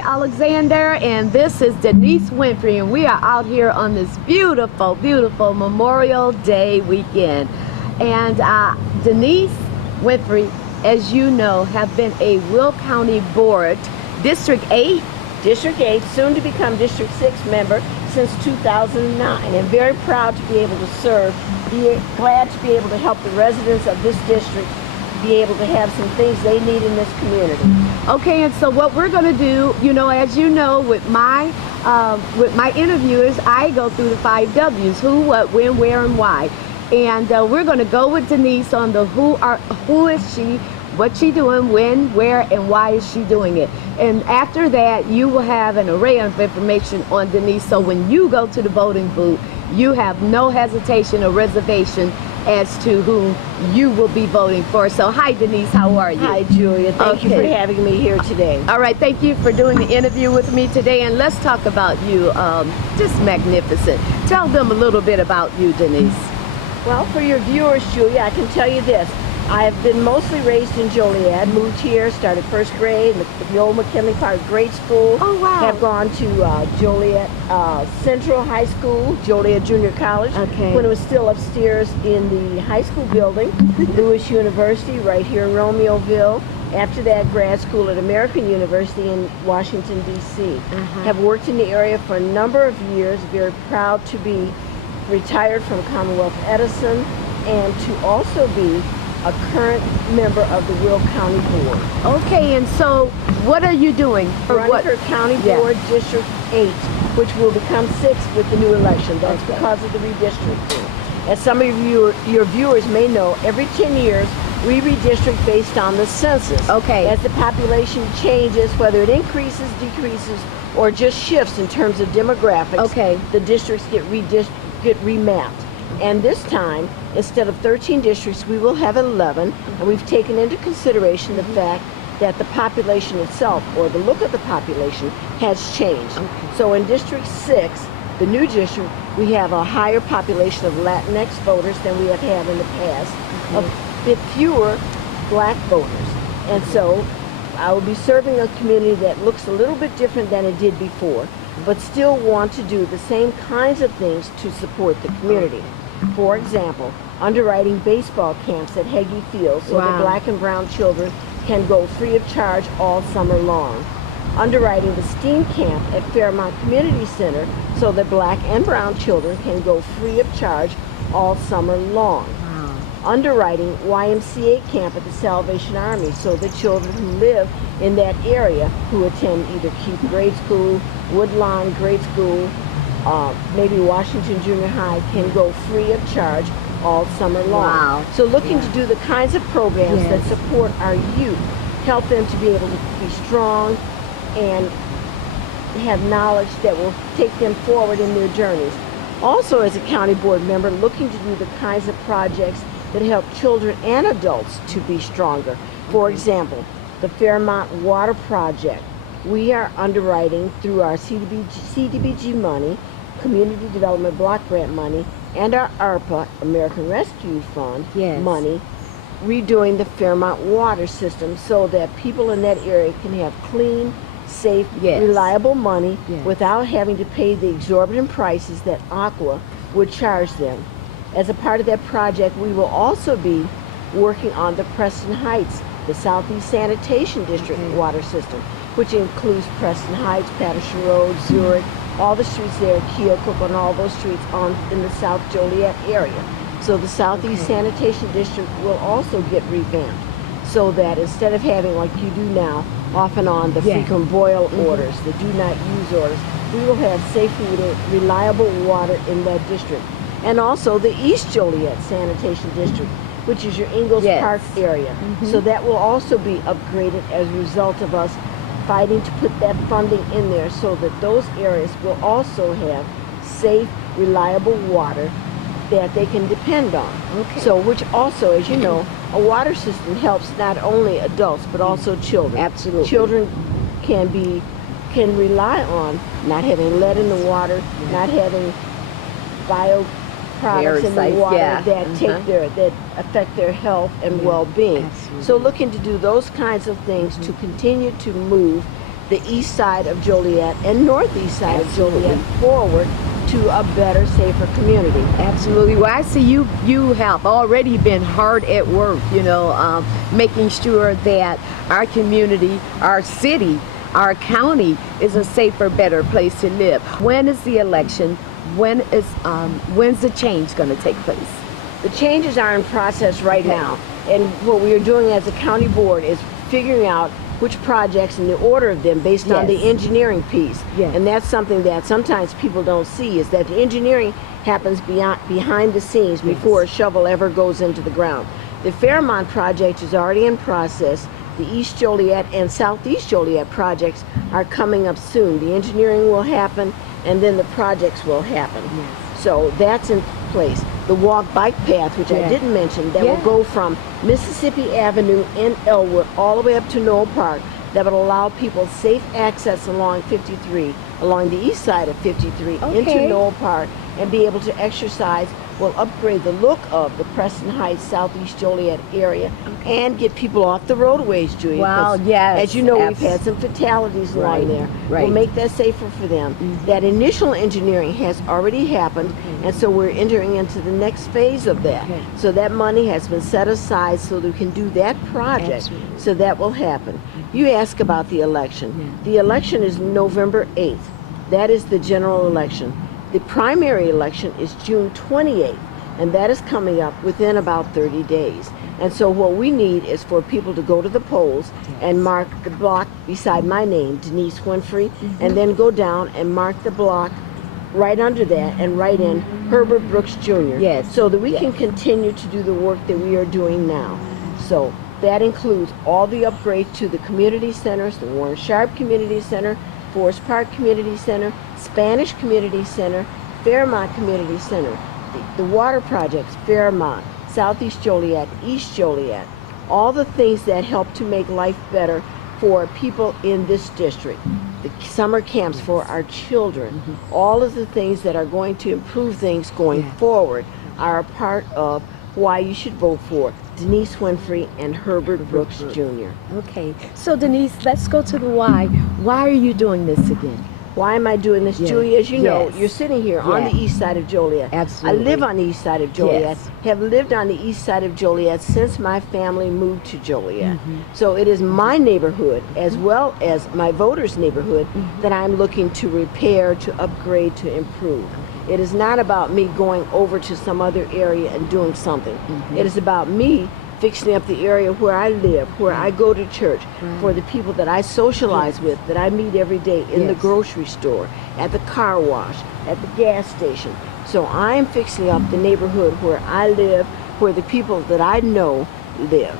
Alexander, and this is Denise Winfrey, and we are out here on this beautiful, beautiful Memorial Day weekend. And Denise Winfrey, as you know, have been a Will County Board, District 8, soon to become District 6 member since 2009, and very proud to be able to serve, glad to be able to help the residents of this district be able to have some things they need in this community. Okay, and so what we're going to do, you know, as you know, with my interviewers, I go through the 5 W's: who, what, when, where, and why. And we're going to go with Denise on the who is she, what's she doing, when, where, and why is she doing it. And after that, you will have an array of information on Denise, so when you go to the voting booth, you have no hesitation or reservation as to whom you will be voting for. So hi Denise, how are you? Hi Julia, thank you for having me here today. All right, thank you for doing the interview with me today, and let's talk about you. Just magnificent. Tell them a little bit about you, Denise. Well, for your viewers, Julia, I can tell you this. I have been mostly raised in Joliet, moved here, started first grade in the old McKinley Park grade school. Oh, wow. Have gone to Joliet Central High School, Joliet Junior College, when it was still upstairs in the high school building, Lewis University right here in Romeoville. After that, grad school at American University in Washington, D.C. Have worked in the area for a number of years, very proud to be retired from Commonwealth Edison and to also be a current member of the Will County Board. Okay, and so what are you doing? Running for County Board District 8, which will become 6 with the new election. That's because of the redistricting. As some of your viewers may know, every 10 years we redistrict based on the census. Okay. As the population changes, whether it increases, decreases, or just shifts in terms of demographics, the districts get remapped. And this time, instead of 13 districts, we will have 11, and we've taken into consideration the fact that the population itself, or the look of the population, has changed. So in District 6, the new district, we have a higher population of Latinx voters than we have had in the past, a bit fewer black voters. And so I will be serving a community that looks a little bit different than it did before, but still want to do the same kinds of things to support the community. For example, underwriting baseball camps at Heggie Field so that black and brown children can go free of charge all summer long. Underwriting the STEAM camp at Fairmont Community Center so that black and brown children can go free of charge all summer long. Underwriting YMCA camp at the Salvation Army so that children who live in that area who attend either Keith Grade School, Woodlawn Grade School, maybe Washington Junior High can go free of charge all summer long. So looking to do the kinds of programs that support our youth, help them to be able to be strong and have knowledge that will take them forward in their journeys. Also, as a county board member, looking to do the kinds of projects that help children and adults to be stronger. For example, the Fairmont Water Project. We are underwriting through our CDBG money, Community Development Block Grant money, and our ARPA, American Rescue Fund money, redoing the Fairmont water system so that people in that area can have clean, safe, reliable money without having to pay the exorbitant prices that Aqua would charge them. As a part of that project, we will also be working on the Preston Heights, the Southeast Sanitation District water system, which includes Preston Heights, Patterson Road, Zurich, all the streets there, Keokuk, and all those streets in the South Joliet area. So the Southeast Sanitation District will also get revamped so that instead of having, like you do now, off and on the frequent boil orders, the do not use orders, we will have safe, reliable water in that district. And also the East Joliet Sanitation District, which is your Ingalls Park area. So that will also be upgraded as a result of us fighting to put that funding in there so that those areas will also have safe, reliable water that they can depend on. So which also, as you know, a water system helps not only adults but also children. Absolutely. Children can rely on not having lead in the water, not having bioproducts in the water that affect their health and well-being. So looking to do those kinds of things to continue to move the east side of Joliet and northeast side Absolutely. of Joliet forward to a better, safer community. Absolutely. Well, I see you have already been hard at work, making sure that our community, our city, our county is a safer, better place to live. When is the election? When's the change going to take place? The changes are in process right now, and what we are doing as a county board is figuring out which projects and the order of them based on the engineering piece. Yes. And that's something that sometimes people don't see, is that the engineering happens behind the scenes before a shovel ever goes into the ground. The Fairmont project is already in process. The East Joliet and Southeast Joliet projects are coming up soon. The engineering will happen, and then the projects will happen. Yes. So that's in place. The walk-bike path, which I didn't mention, that will go from Mississippi Avenue in Elwood all the way up to Knoll Park, that would allow people safe access along 53, along the east side of 53, into Knoll Park, and be able to exercise, will upgrade the look of the Preston Heights, Southeast Joliet area, and get people off the roadways, Julia. Wow, yes. As you know, we've had some fatalities along there. Right. We'll make that safer for them. That initial engineering has already happened, and so we're entering into the next phase of that. So that money has been set aside so that we can do that project. So that will happen. You ask about the election. The election is November 8th. That is the general election. The primary election is June 28th, and that is coming up within about 30 days. And so what we need is for people to go to the polls and mark the block beside my name, Denise Winfrey, and then go down and mark the block right under that and write in Herbert Brooks Jr. Yes. So that we can continue to do the work that we are doing now. So that includes all the upgrades to the community centers, the Warren Sharp Community Center, Forest Park Community Center, Spanish Community Center, Fairmont Community Center, the water projects, Fairmont, Southeast Joliet, East Joliet, all the things that help to make life better for people in this district, the summer camps for our children, all of the things that are going to improve things going forward are a part of why you should vote for Denise Winfrey and Herbert Brooks Jr. Okay, so Denise, let's go to the why. Why are you doing this again? Why am I doing this, Julia? As you know, Yes. you're sitting here on the east side of Joliet. Absolutely. I live on the east side of Joliet. Yes. Have lived on the east side of Joliet since my family moved to Joliet. So it is my neighborhood, as well as my voters' neighborhood, that I'm looking to repair, to upgrade, to improve. It is not about me going over to some other area and doing something. It is about me fixing up the area where I live, where I go to church, for the people that I socialize with, that I meet every day in the grocery store, at the car wash, at the gas station. So I'm fixing up the neighborhood where I live, where the people that I know live.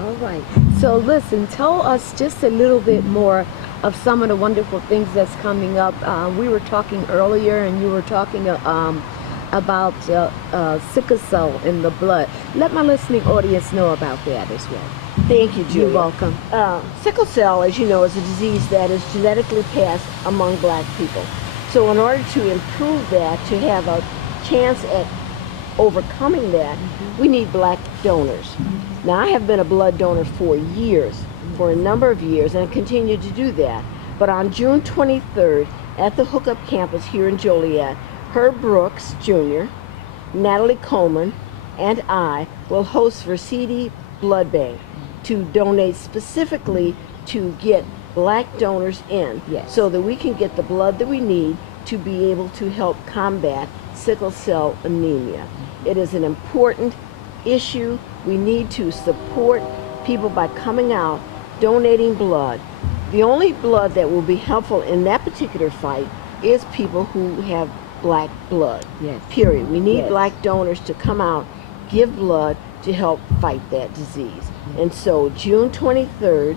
All right. So listen, tell us just a little bit more of some of the wonderful things that's coming up. We were talking earlier, and you were talking about sickle cell in the blood. Let my listening audience know about that as well. Thank you, Julia. You're welcome. Sickle cell, as you know, is a disease that is genetically passed among black people. So in order to improve that, to have a chance at overcoming that, we need black donors. Now, I have been a blood donor for years, for a number of years, and continue to do that. But on June 23rd, at the Hookup campus here in Joliet, Herb Brooks Jr., Natalie Coleman, and I will host for CD Blood Bank to donate specifically to get black donors in, so that we can get the blood that we need to be able to help combat sickle cell anemia. It is an important issue. We need to support people by coming out, donating blood. The only blood that will be helpful in that particular fight is people who have black blood. Period. We need black donors to come out, give blood to help fight that disease. And so June 23rd,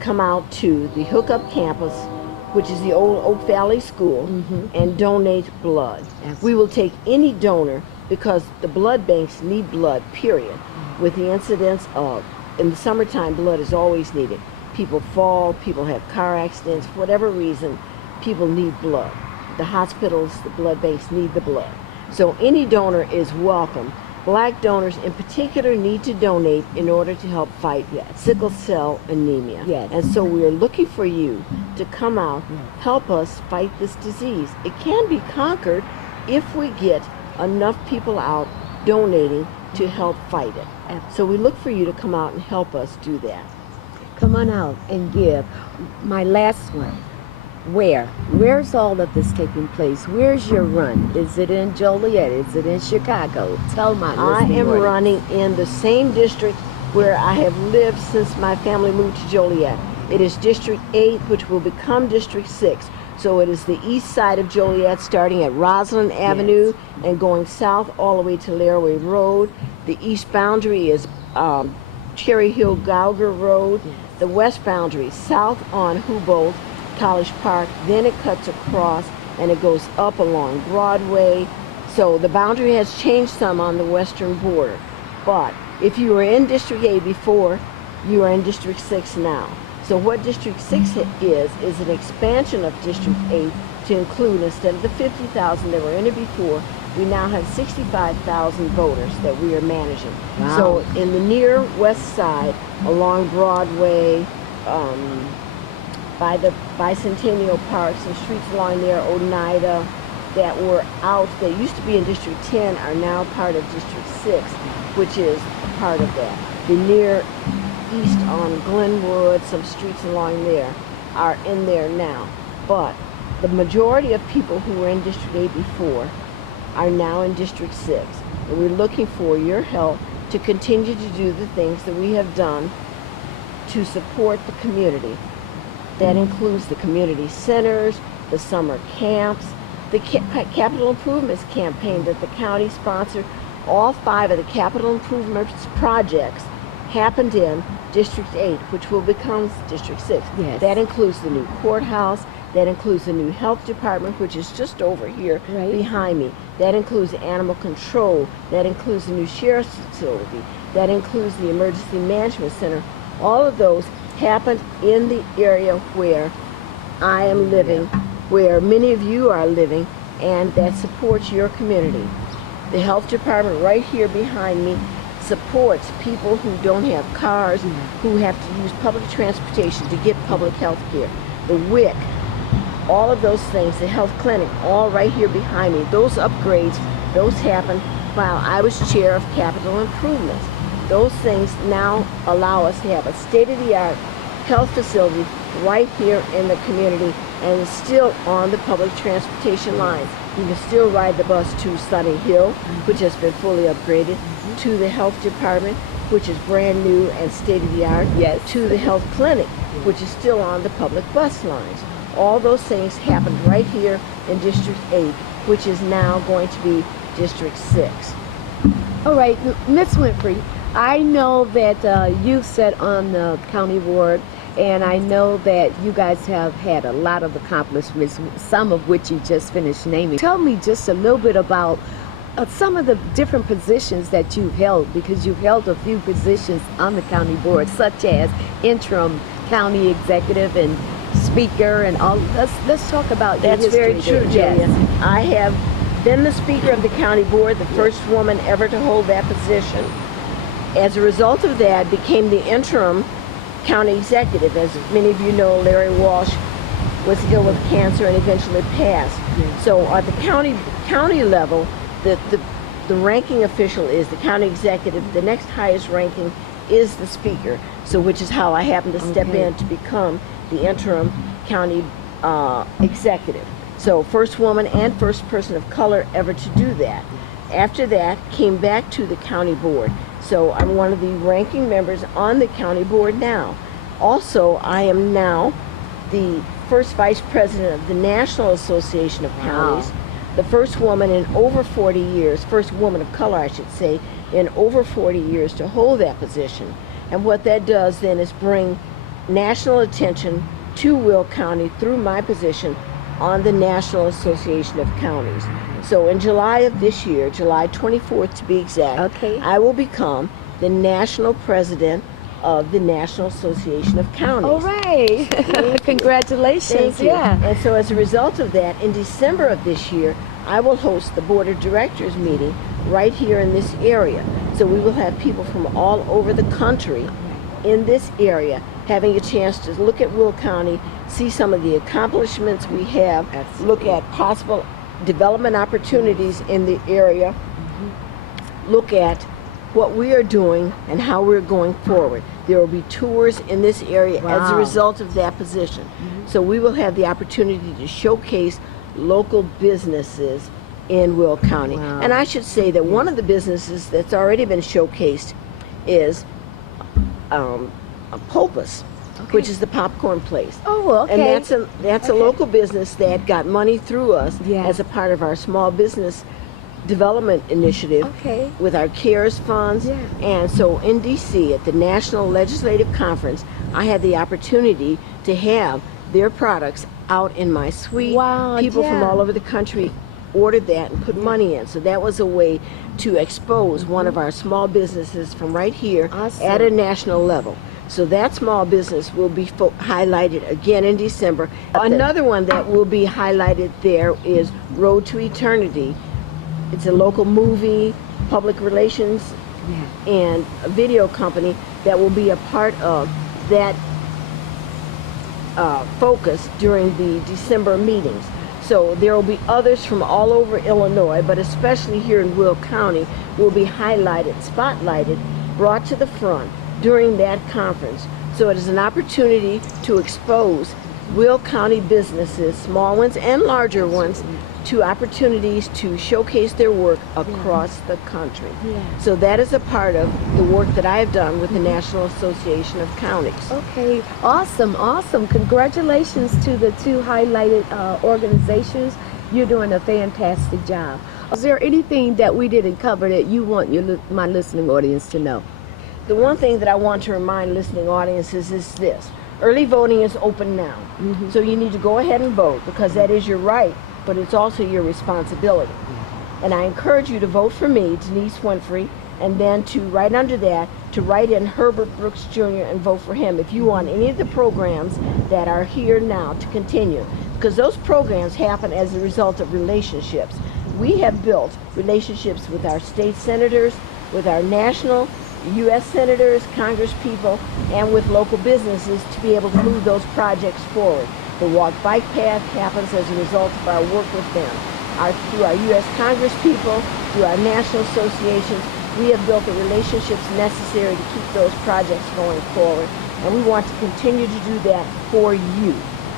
come out to the Hookup campus, which is the old Oak Valley School, and donate blood. We will take any donor because the blood banks need blood, period. With the incidence of, in the summertime, blood is always needed. People fall, people have car accidents, for whatever reason, people need blood. The hospitals, the blood banks need the blood. So any donor is welcome. Black donors in particular need to donate in order to help fight sickle cell anemia. Yes. And so we are looking for you to come out, help us fight this disease. It can be conquered if we get enough people out donating to help fight it. So we look for you to come out and help us do that. Come on out and give. My last one. Where's all of this taking place? Where's your run? Is it in Joliet? Is it in Chicago? Tell my I listening am audience. running in the same district where I have lived since my family moved to Joliet. It is District 8, which will become District 6. So it is the east side of Joliet, starting at Roslyn Avenue and going south all the way to Laraway Road. The east boundary is Cherry Hill Gauger Road. The west boundary, south on Hubolt College Park, then it cuts across and it goes up along Broadway. So the boundary has changed some on the western border. But if you were in District 8 before, you are in District 6 now. So what District 6 is an expansion of District 8 to include, instead of the 50,000 that were in it before, we now have 65,000 voters that we are managing. Wow. So in the near west side, along Broadway, by the Bicentennial Park, some streets along there, Oneida, that were out, that used to be in District 10, are now part of District 6, which is a part of that. The near east on Glenwood, some streets along there, are in there now. But the majority of people who were in District 8 before are now in District 6. And we're looking for your help to continue to do the things that we have done to support the community. That includes the community centers, the summer camps, the capital improvements campaign that the county sponsored. All 5 of the capital improvements projects happened in District 8, which will become District 6. Yes. That includes the new courthouse, that includes the new health department, which is just over here behind me. That includes animal control, that includes the new sheriff's facility, that includes the emergency management center. All of those happened in the area where I am living, where many of you are living, and that supports your community. The health department right here behind me supports people who don't have cars, who have to use public transportation to get public health care. The WIC, all of those things, the health clinic, all right here behind me. Those upgrades, those happened while I was chair of capital improvements. Those things now allow us to have a state-of-the-art health facility right here in the community, and it's still on the public transportation lines. You can still ride the bus to Sunny Hill, which has been fully upgraded, to the health department, which is brand new and state-of-the-art, to the health clinic, which is still on the public bus lines. All those things happened right here in District 8, which is now going to be District 6. All right, Miss Winfrey, I know that you sat on the county board, and I know that you guys have had a lot of accomplishments, some of which you just finished naming. Tell me just a little bit about some of the different positions that you've held, because you've held a few positions on the county board, such as interim county executive and speaker and all. Let's talk about your That's very history true, there. Julia. I have been the speaker of the county board, the first woman ever to hold that position. As a result of that, became the interim county executive. As many of you know, Larry Walsh was ill with cancer and eventually passed. So at the county level, the ranking official is the county executive. The next highest ranking is the speaker. So which is how I happened to step in to become the interim county executive. So first woman and first person of color ever to do that. After that, came back to the county board. So I'm one of the ranking members on the county board now. Also, I am now the first vice president of the National Association of Counties, the first woman in over 40 years, first woman of color, I should say, in over 40 years to hold that position. And what that does then is bring national attention to Will County through my position on the National Association of Counties. So in July of this year, July 24th to be exact, I will become the national president of the National Association of Counties. All right. Congratulations. Thank you. And so as a result of that, in December of this year, I will host the board of directors meeting right here in this area. So we will have people from all over the country in this area having a chance to look at Will County, see some of the accomplishments we have, look at possible development opportunities in the area, look at what we are doing and how we're going forward. There will be tours in this area as a result of that position. So we will have the opportunity to showcase local businesses in Will County. And I should say that one of the businesses that's already been showcased is Pulpus, which is the popcorn place. Oh, okay. And that's a local business that got money through us as a part of our small business development initiative with our CARES funds. And so in DC at the National Legislative Conference, I had the opportunity to have their products out in my suite. People from all over the country ordered that and put money in. So that was a way to expose one of our small businesses from right here at a national level. So that small business will be highlighted again in December. Another one that will be highlighted there is Road to Eternity. It's a local movie, public relations, and a video company that will be a part of that focus during the December meetings. So there will be others from all over Illinois, but especially here in Will County, will be highlighted, spotlighted, brought to the front during that conference. So it is an opportunity to expose Will County businesses, small ones and larger ones, to opportunities to showcase their work across the country. So that is a part of the work that I have done with the National Association of Counties. Okay, awesome, awesome. Congratulations to the two highlighted organizations. You're doing a fantastic job. Is there anything that we didn't cover that you want my listening audience to know? The one thing that I want to remind listening audiences is this. Early voting is open now. So you need to go ahead and vote because that is your right, but it's also your responsibility. And I encourage you to vote for me, Denise Winfrey, and then to right under that, to write in Herbert Brooks Jr. and vote for him if you want any of the programs that are here now to continue. Because those programs happen as a result of relationships. We have built relationships with our state senators, with our national U.S. senators, congresspeople, and with local businesses to be able to move those projects forward. The walk bike path happens as a result of our work with them. Through our U.S. congresspeople, through our national associations, we have built the relationships necessary to keep those projects going forward, and we want to continue to do that for you.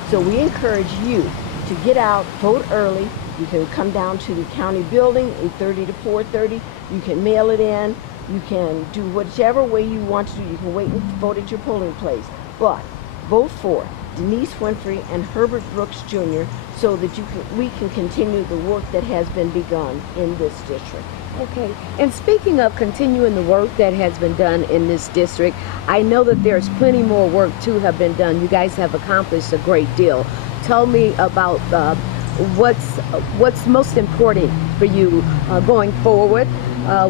So we encourage you to get out, vote early. You can come down to the county building, 8:30 to 4:30. You can mail it in. You can do whichever way you want to do. You can wait and vote at your polling place. But vote for Denise Winfrey and Herbert Brooks Jr. so that we can continue the work that has been begun in this district. Okay, and speaking of continuing the work that has been done in this district, I know that there's plenty more work to have been done. You guys have accomplished a great deal. Tell me about what's most important for you going forward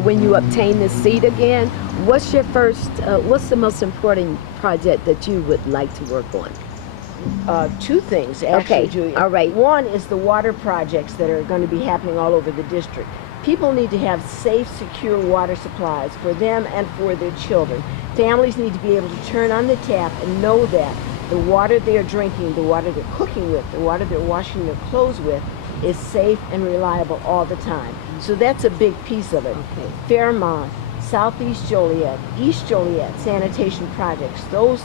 when you obtain this seat again. What's the most important project that you would like to work on? Two things, actually, Julia. All right. One is the water projects that are going to be happening all over the district. People need to have safe, secure water supplies for them and for their children. Families need to be able to turn on the tap and know that the water they're drinking, the water they're cooking with, the water they're washing their clothes with is safe and reliable all the time. So that's a big piece of it. Okay. Fairmont, Southeast Joliet, East Joliet sanitation projects, those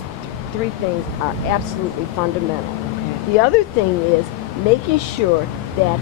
three things are absolutely fundamental. Okay. The other thing is making sure that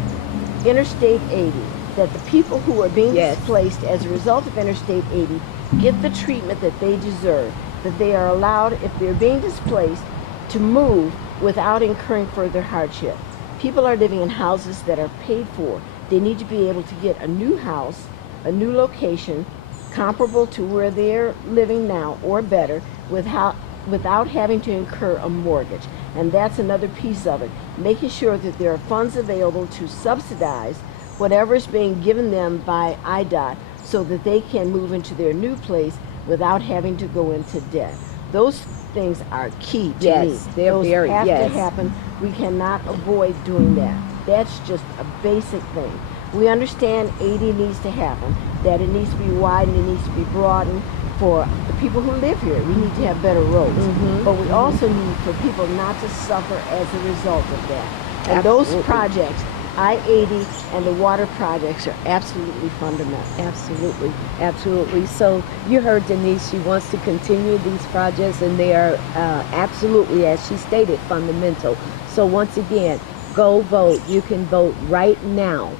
Interstate 80, that the people who are being displaced as a result of Interstate 80 get the treatment that they deserve, that they are allowed, if they're being displaced, to move without incurring further hardship. People are living in houses that are paid for. They need to be able to get a new house, a new location, comparable to where they're living now or better, without having to incur a mortgage. And that's another piece of it, making sure that there are funds available to subsidize whatever is being given them by IDOT so that they can move into their new place without having to go into debt. Those things are key to me. Those have to happen. We cannot avoid doing that. That's just a basic thing. We understand 80 needs to happen, that it needs to be widened, it needs to be broadened for the people who live here. We need to have better roads. But we also need for people not to suffer as a result of that. And Absolutely. those projects, I-80 and the water projects, are absolutely fundamental. Absolutely, absolutely. So you heard Denise, she wants to continue these projects, and they are absolutely, as she stated, fundamental. So once again, go vote. You can vote right now,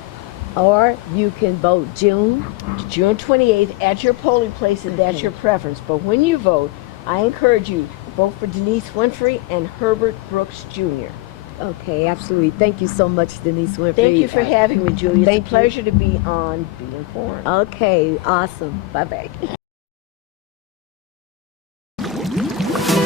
or you can vote June. June 28th at your polling place, and that's your preference. But when you vote, I encourage you, vote for Denise Winfrey and Herbert Brooks Jr. Okay, absolutely. Thank you so much, Denise Winfrey. Thank you for having me, Julia. It's Thank a you. pleasure to be on Be Informed. Okay, awesome. Bye-bye.